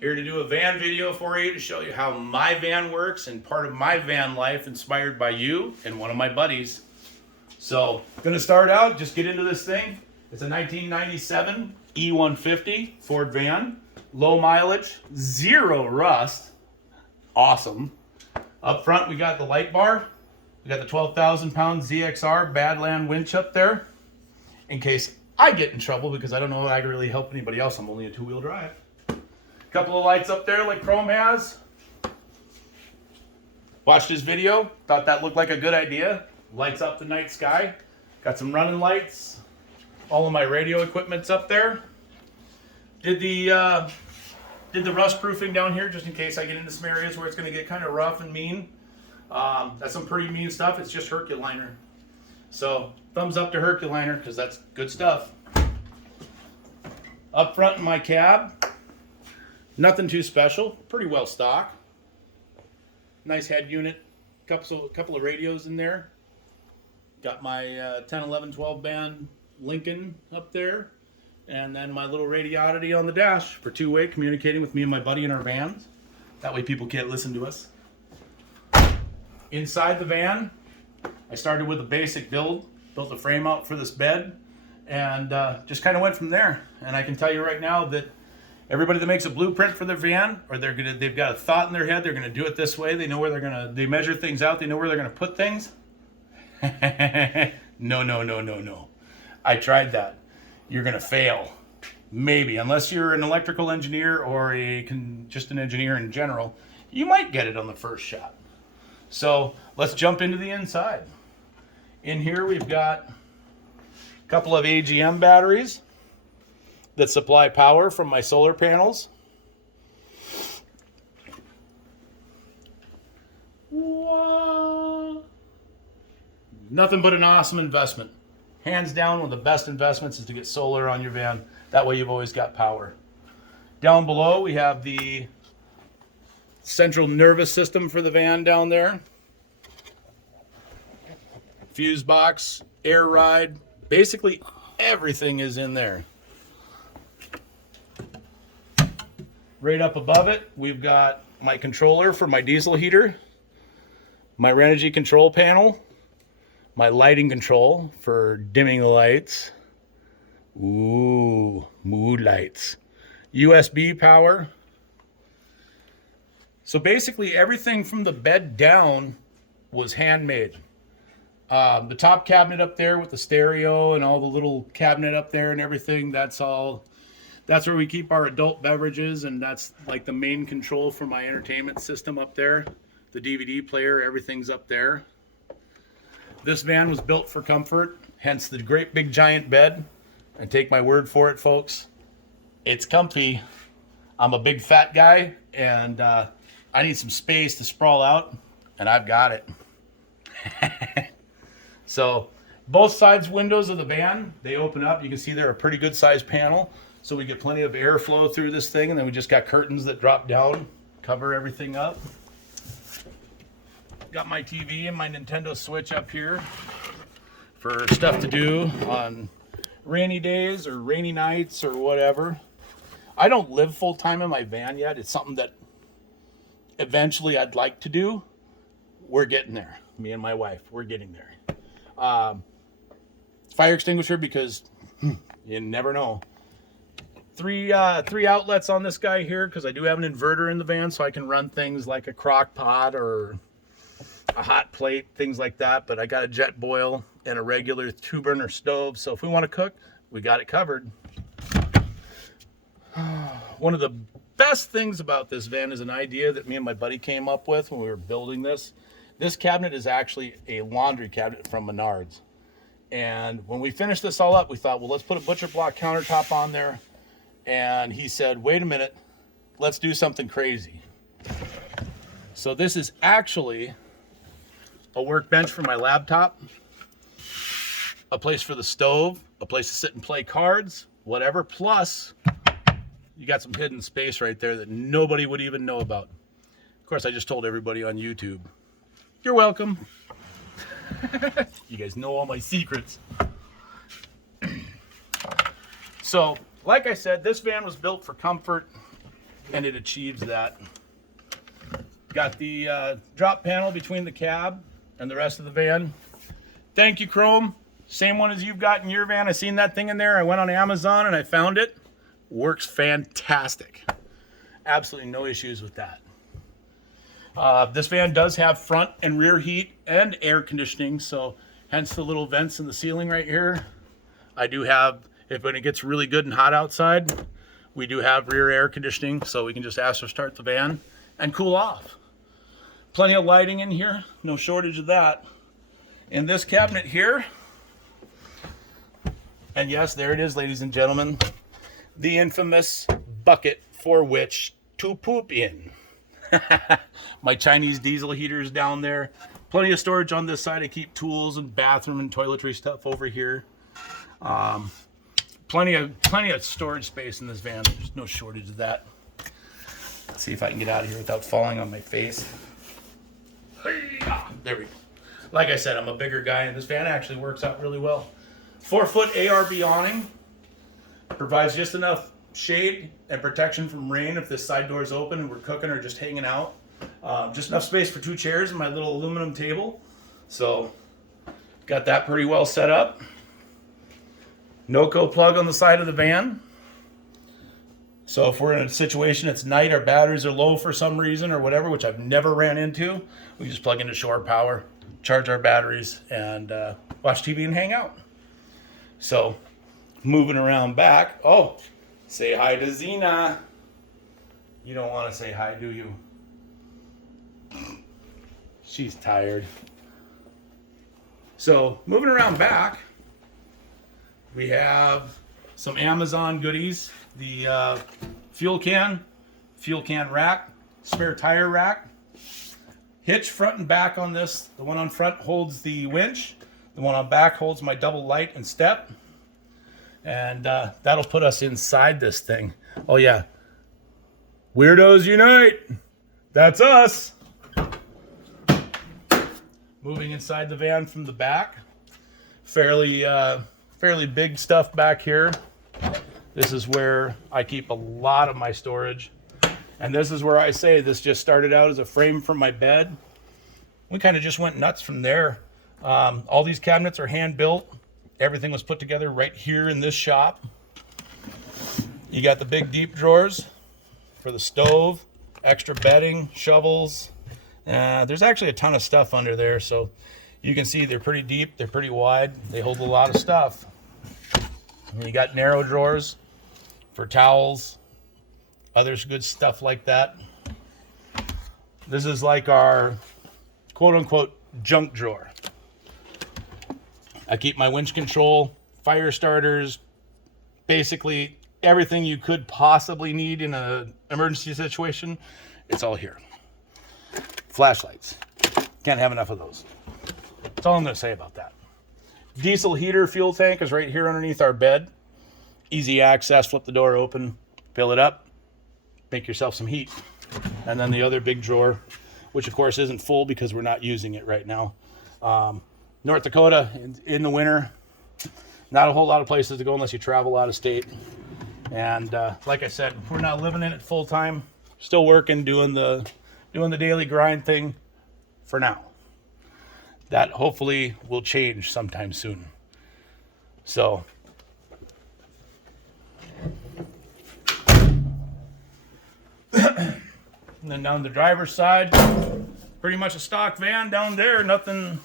Here to do a van video for you to show you how my van works and part of my van life inspired by you and one of my buddies. So, gonna start out, just get into this thing. It's a 1997 E150 Ford van, low mileage, zero rust, awesome. Up front we got the light bar, we got the 12,000 pound ZXR Badland winch up there, in case I get in trouble because I don't know if I can really help anybody else, I'm only a two-wheel drive. Couple of lights up there like Chrome has. Watched his video, thought that looked like a good idea. Lights up the night sky. Got some running lights. All of my radio equipment's up there. Did the rust proofing down here just in case I get into some areas where it's going to get kind of rough and mean. That's some pretty mean stuff. It's just Herculiner. So thumbs up to Herculiner because that's good stuff. Up front in my cab. Nothing too special, pretty well stock. Nice head unit, couple of radios in there. Got my 10, 11, 12 band Lincoln up there. And then my little radiodity on the dash for two-way communicating with me and my buddy in our vans. That way people can't listen to us. Inside the van, I started with a basic build, built the frame out for this bed, and just kind of went from there. And I can tell you right now that everybody that makes a blueprint for their van, or they've got a thought in their head, they're gonna do it this way, they know where they measure things out, they know where they're gonna put things. No. I tried that. You're gonna fail. Maybe, unless you're an electrical engineer or just an engineer in general, you might get it on the first shot. So let's jump into the inside. In here we've got a couple of AGM batteries that supply power from my solar panels. Whoa. Nothing but an awesome investment. Hands down, one of the best investments is to get solar on your van. That way you've always got power. Down below we have the central nervous system for the van down there. Fuse box, air ride, basically everything is in there. Right up above it, we've got my controller for my diesel heater, my Renogy control panel, my lighting control for dimming the lights. Ooh, mood lights. USB power. So basically everything from the bed down was handmade. The top cabinet up there with the stereo and all the little cabinet up there and everything, that's where we keep our adult beverages, and that's like the main control for my entertainment system up there. The DVD player, everything's up there. This van was built for comfort, hence the great big giant bed. And take my word for it, folks, it's comfy. I'm a big fat guy, and I need some space to sprawl out, and I've got it. So both sides windows of the van, they open up. You can see they're a pretty good sized panel. So we get plenty of airflow through this thing, and then we just got curtains that drop down, cover everything up. Got my TV and my Nintendo Switch up here for stuff to do on rainy days or rainy nights or whatever. I don't live full time in my van yet. It's something that eventually I'd like to do. We're getting there. Me and my wife, we're getting there. Fire extinguisher because you never know. Three outlets on this guy here because I do have an inverter in the van, so I can run things like a crock pot or a hot plate, things like that. But I got a jet boil and a regular 2-burner stove, so if we want to cook, we got it covered. One of the best things about this van is an idea that me and my buddy came up with when we were building this. This cabinet is actually a laundry cabinet from Menards. And when we finished this all up, we thought, well, let's put a butcher block countertop on there. And he said, wait a minute, let's do something crazy. So this is actually a workbench for my laptop, a place for the stove, a place to sit and play cards, whatever. Plus, you got some hidden space right there that nobody would even know about. Of course, I just told everybody on YouTube. You're welcome. You guys know all my secrets. So like I said, this van was built for comfort, and it achieves that. Got the drop panel between the cab and the rest of the van. Thank you, Chrome. Same one as you've got in your van. I seen that thing in there. I went on Amazon and I found it. Works fantastic. Absolutely no issues with that. This van does have front and rear heat and air conditioning, so hence the little vents in the ceiling right here. I do have, if when it gets really good and hot outside, we do have rear air conditioning, so we can just ask to start the van and cool off. Plenty of lighting in here, no shortage of that. In this cabinet here, and yes, there it is, ladies and gentlemen, the infamous bucket for which to poop in. My Chinese diesel heaters down there. Plenty of storage on this side. I keep tools and bathroom and toiletry stuff over here. Plenty of storage space in this van. There's no shortage of that. Let's see if I can get out of here without falling on my face. There we go. Like I said, I'm a bigger guy, and this van actually works out really well. 4-foot ARB awning provides just enough shade and protection from rain if this side door is open and we're cooking or just hanging out. Just enough space for 2 chairs and my little aluminum table. So got that pretty well set up. NOCO plug on the side of the van. So if we're in a situation, it's night, our batteries are low for some reason or whatever, which I've never ran into, we just plug into shore power, charge our batteries, and watch TV and hang out. So moving around back, oh, say hi to Zena. You don't want to say hi, do you? She's tired. So moving around back, we have some Amazon goodies. The fuel can rack, spare tire rack, hitch front and back on this. The one on front holds the winch. The one on back holds my double light and step. And that'll put us inside this thing. Oh yeah. Weirdos unite. That's us. Moving inside the van from the back. Fairly big stuff back here. This is where I keep a lot of my storage. And this is where I say this just started out as a frame for my bed. We kind of just went nuts from there. All these cabinets are hand built. Everything was put together right here in this shop. You got the big deep drawers for the stove, extra bedding, shovels. There's actually a ton of stuff under there, so you can see they're pretty deep, they're pretty wide, they hold a lot of stuff. And you got narrow drawers for towels, other good stuff like that. This is like our quote-unquote junk drawer. I keep my winch control, fire starters, basically everything you could possibly need in an emergency situation. It's all here. Flashlights. Can't have enough of those. That's all I'm going to say about that. Diesel heater fuel tank is right here underneath our bed. Easy access, flip the door open, fill it up, make yourself some heat. And then the other big drawer, which of course isn't full because we're not using it right now. North Dakota in the winter, not a whole lot of places to go unless you travel out of state. And like I said, we're not living in it full time. Still working, doing the daily grind thing for now. That hopefully will change sometime soon. So and then down the driver's side, pretty much a stock van down there. Nothing,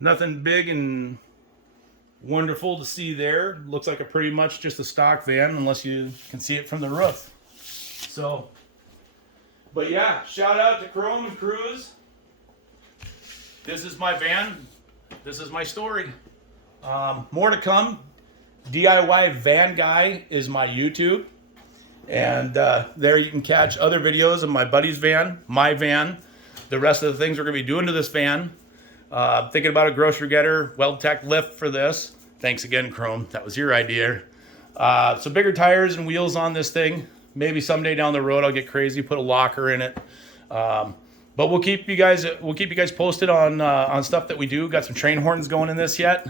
nothing big and wonderful to see there. Looks like pretty much just a stock van unless you can see it from the roof. So, but yeah, shout out to Chrome and Cruise. This is my van. This is my story. More to come. DIY Van Guy is my YouTube. And there you can catch other videos of my buddy's van, my van, the rest of the things we're going to be doing to this van. Thinking about a grocery getter, WeldTech lift for this. Thanks again, Chrome. That was your idea. So bigger tires and wheels on this thing. Maybe someday down the road I'll get crazy, put a locker in it. But we'll keep you guys posted on stuff that we do. Got some train horns going in this yet.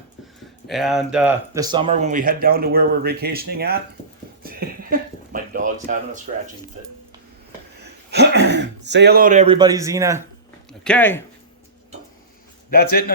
And this summer when we head down to where we're vacationing at, my dog's having a scratching fit. Say hello to everybody, Zena. Okay. That's it in a nutshell.